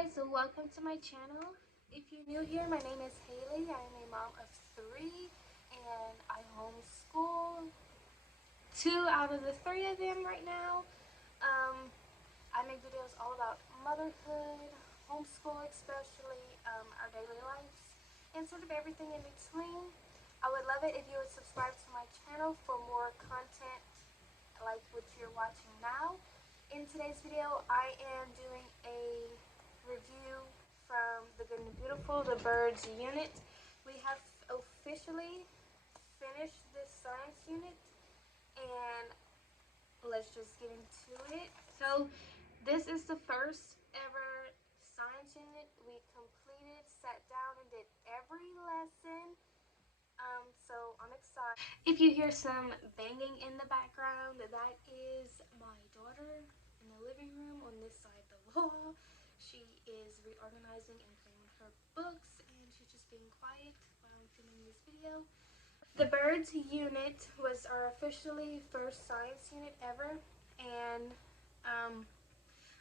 guys, so welcome to my channel. If you're new here, my name is Hailey. I am a mom of 3 and I homeschool 2 out of the 3 of them right now. I make videos all about motherhood, homeschool especially, our daily lives, and sort of everything in between. I would love it if you would subscribe to my channel for more content like what you're watching now. In today's video, I am doing a review from The Good and the Beautiful, the Birds unit. We have officially finished this science unit, and let's just get into it. So this is the first ever science unit we completed, sat down and did every lesson. So I'm excited. If you hear some banging in the background, that is my daughter in the living room on this side of the wall. She is reorganizing and cleaning her books, and she's just being quiet while I'm filming this video. The Birds unit was our officially first science unit ever, and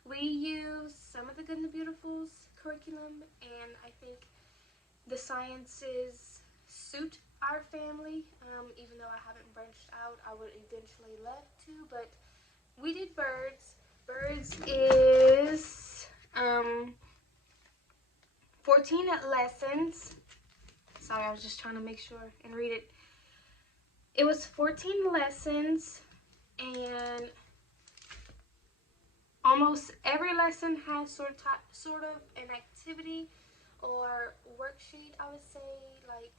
we used some of the Good and the Beautiful's curriculum, and I think the sciences suit our family. Even though I haven't branched out, I would eventually love to, but we did birds. Birds is 14 lessons. Sorry, I was just trying to make sure and read it. It was 14 lessons, and almost every lesson has sort of an activity or worksheet, I would say. Like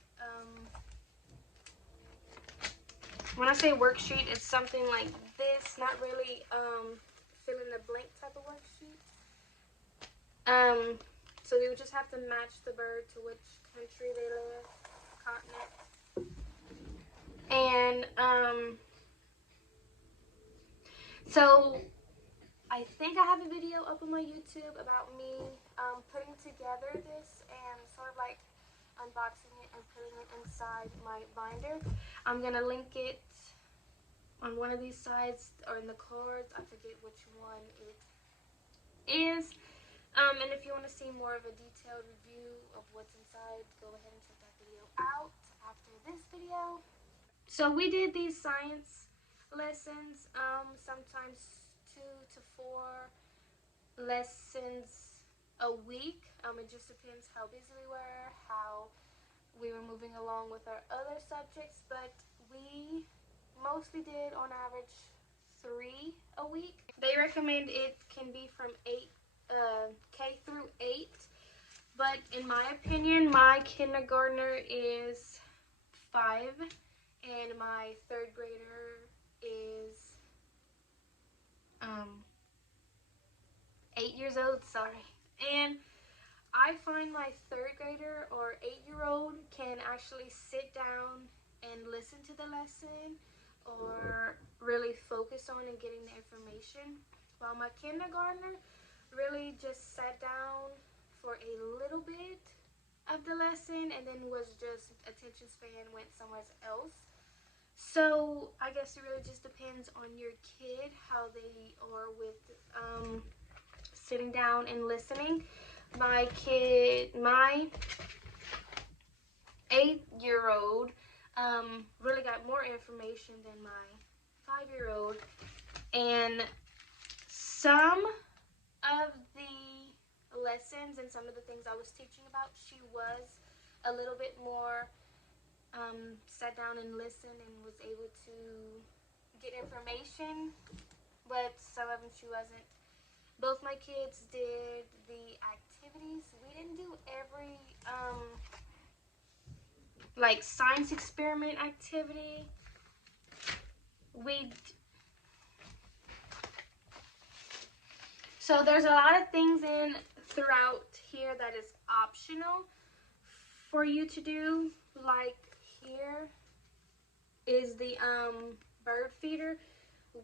when I say worksheet, it's something like this, not really fill in the blank type of worksheet. So we would just have to match the bird to which country they live, continent. And so I think I have a video up on my YouTube about me putting together this and sort of like unboxing it and putting it inside my binder. I'm gonna link it on one of these sides or in the cards. I forget which one it is. And if you want to see more of a detailed review of what's inside, go ahead and check that video out after this video. So we did these science lessons, sometimes 2 to 4 lessons a week. It just depends how busy we were, how we were moving along with our other subjects, but we mostly did on average 3 a week. They recommend it can be from K through 8, but in my opinion, my kindergartner is 5 and my 3rd grader is 8 years old, sorry. And I find my 3rd grader or 8-year-old can actually sit down and listen to the lesson or really focus on and getting the information, while my kindergartner really just sat down for a little bit of the lesson and then was just attention span went somewhere else. So I guess it really just depends on your kid, how they are with sitting down and listening. My 8-year-old really got more information than my 5-year-old, and some of the lessons and some of the things I was teaching about, she was a little bit more sat down and listened and was able to get information, but some of them she wasn't. Both my kids did the activities. We didn't do every like science experiment activity. So there's a lot of things in throughout here that is optional for you to do. Like here is the bird feeder.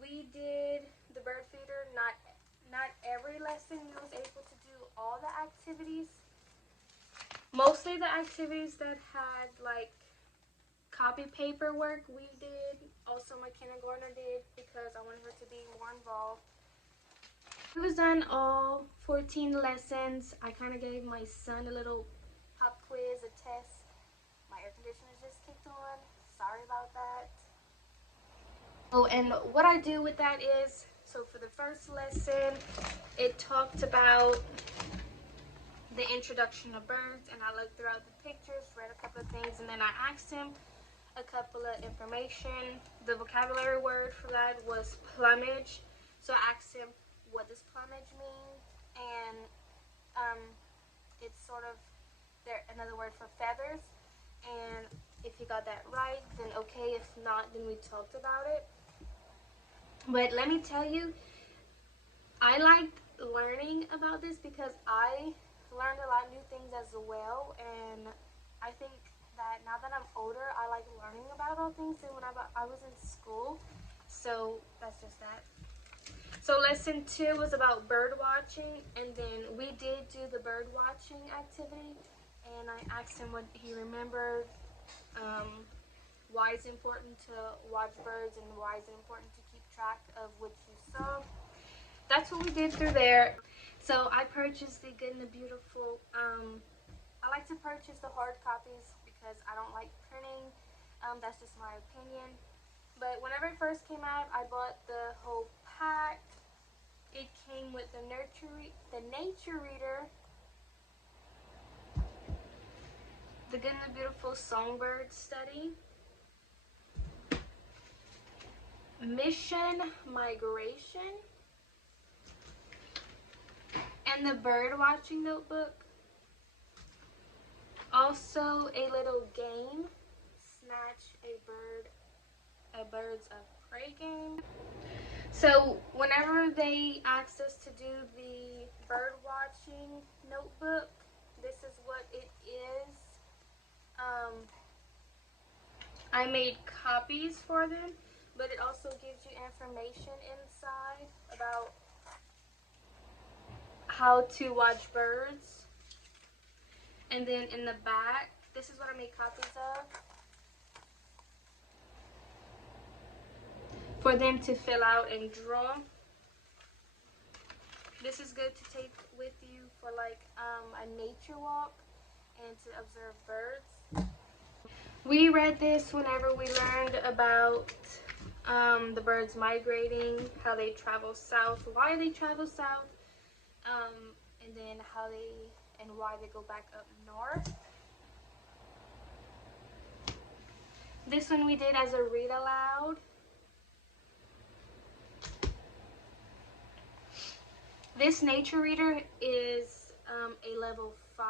We did the bird feeder. Not every lesson we was able to do all the activities. Mostly the activities that had like copy paper work we did. Also my kindergartner did, because I wanted her to be more involved. It was done all 14 lessons. I kind of gave my son a little pop quiz, a test. My air conditioner just kicked on. Sorry about that. Oh, and what I do with that is, so for the first lesson, it talked about the introduction of birds, and I looked throughout the pictures, read a couple of things, and then I asked him a couple of information. The vocabulary word for that was plumage. So I asked him, what does plumage mean? And it's sort of another word for feathers. And if he got that right, then okay. If not, then we talked about it. But let me tell you, I liked learning about this because I learned a lot of new things as well. And I think that now that I'm older, I like learning about all things than when I was in school. So that's just that. So lesson 2 was about bird watching, and then we did do the bird watching activity, and I asked him what he remembered, why it's important to watch birds, and why it's important to keep track of what you saw. That's what we did through there. So I purchased the Good and the Beautiful. I like to purchase the hard copies because I don't like printing. That's just my opinion. But whenever it first came out, I bought the whole pack. It came with the nature reader, the Good and the Beautiful Songbird Study, Mission Migration, and the Bird Watching Notebook. Also a little game, Snatch a Birds of Prey game. So whenever they asked us to do the bird watching notebook, this is what it is. I made copies for them, but it also gives you information inside about how to watch birds. And then in the back, this is what I made copies of, for them to fill out and draw. This is good to take with you for like a nature walk and to observe birds. We read this whenever we learned about the birds migrating, how they travel south, why they travel south, and then how and why they go back up north. This one we did as a read aloud. This nature reader is a level 5,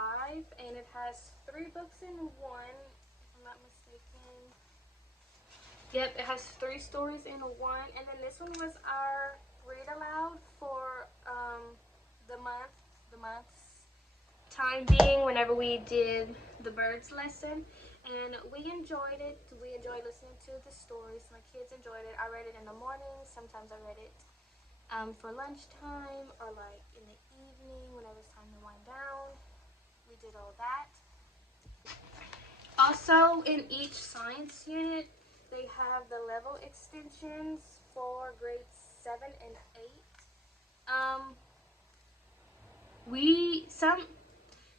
and it has 3 books in one, if I'm not mistaken. Yep, it has 3 stories in one. And then this one was our read aloud for the month's time being, whenever we did the birds lesson. And we enjoyed it. We enjoyed listening to the stories. My kids enjoyed it. I read it in the morning. Sometimes I read it for lunchtime, or like in the evening when it was time to wind down. We did all that. Also, in each science unit, they have the level extensions for grades 7 and 8.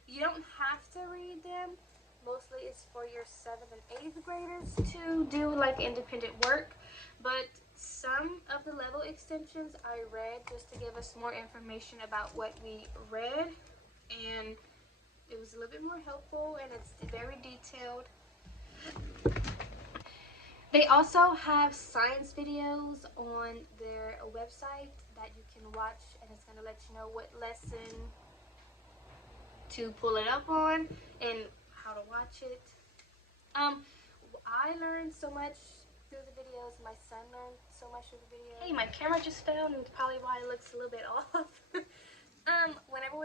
You don't have to read them. Mostly it's for your 7th and 8th graders to do like independent work. But some of the level extensions I read just to give us more information about what we read. And it was a little bit more helpful, and it's very detailed. They also have science videos on their website that you can watch, and it's going to let you know what lesson to pull it up on and how to watch it. I learned so much through the videos. My son learned so much through the videos. Hey, my camera just fell, and it's probably why it looks a little bit off. Whenever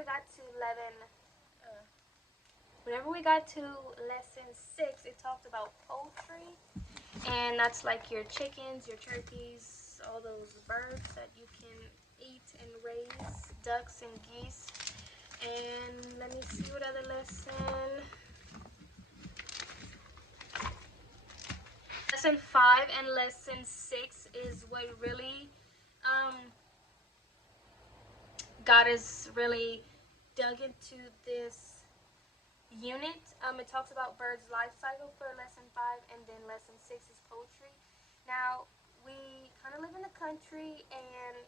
we got to lesson 6, it talked about poultry, and that's like your chickens, your turkeys, all those birds that you can eat and raise, ducks and geese. And let me see what other lesson. Lesson 5 and lesson 6 is what really got us really dug into this unit. It talks about birds' life cycle for lesson 5, and then lesson 6 is poultry. Now, we kind of live in the country, and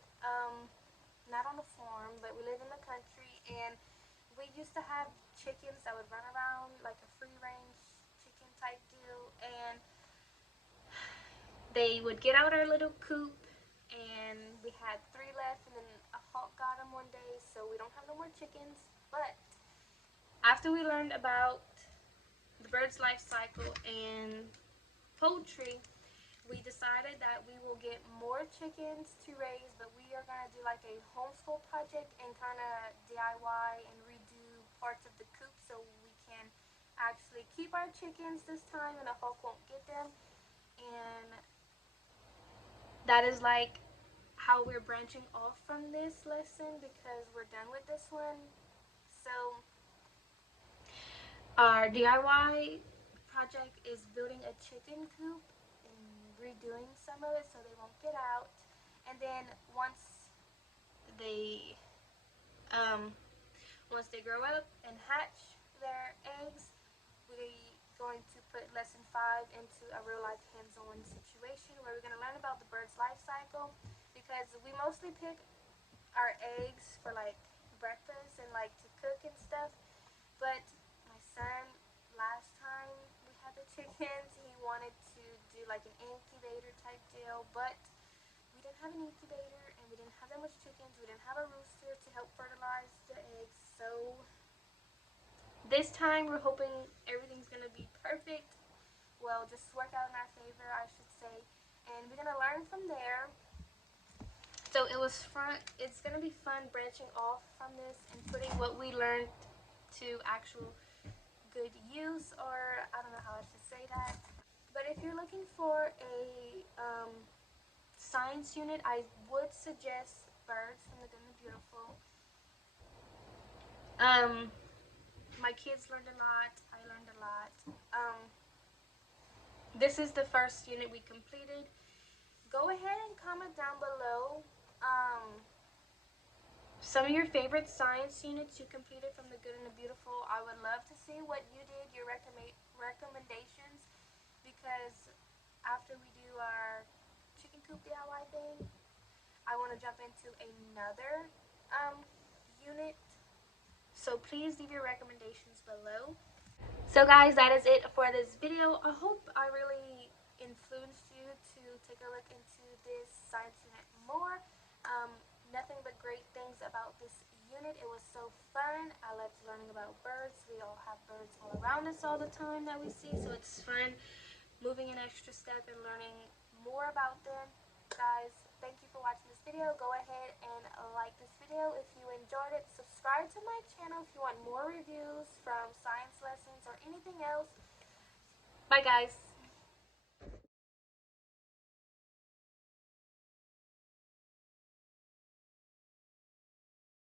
not on a farm, but we live in the country, and we used to have chickens that would run around like a free range chicken type deal, and they would get out our little coop, and we had 3 left, and then a hawk got them one day, so we don't have no more chickens. But after we learned about the bird's life cycle and poultry, we decided that we will get more chickens to raise, but we are going to do like a homeschool project and kind of DIY and redo parts of the coop so we can actually keep our chickens this time and a hawk won't get them. And that is like how we're branching off from this lesson because we're done with this one. So our DIY project is building a chicken coop and redoing some of it so they won't get out. And then they once they grow up and hatch their eggs, we're going to put lesson 5 into a real life hands-on situation where we're going to learn about the bird's life cycle, because we mostly pick our eggs for like breakfast and like to cook and stuff. But my son, last time we had the chickens, he wanted to do like an incubator type deal, but we didn't have an incubator and we didn't have that much chickens. We didn't have a rooster to help fertilize the eggs. So this time we're hoping everything's gonna be perfect. Well, just work out in our favor, I should say. And we're gonna learn from there. So it was fun. It's gonna be fun branching off from this and putting what we learned to actual good use, or I don't know how I should say that. But if you're looking for a science unit, I would suggest Birds from the Good and the Beautiful. My kids learned a lot. I learned a lot. This is the first unit we completed. Go ahead and comment down below some of your favorite science units you completed from the Good and the Beautiful. I would love to see what you did, your recommendations, because after we do our chicken coop DIY thing, I want to jump into another unit. So please leave your recommendations below. So guys, that is it for this video. I hope I really influenced you to take a look into this science unit more. Nothing but great things about this unit. It was so fun. I loved learning about birds. We all have birds all around us all the time that we see, so it's fun moving an extra step and learning more about them. Guys, thank you for watching this video. Go ahead and like this video if you enjoyed it. Subscribe to my channel if you want more reviews from science lessons or anything else. Bye guys.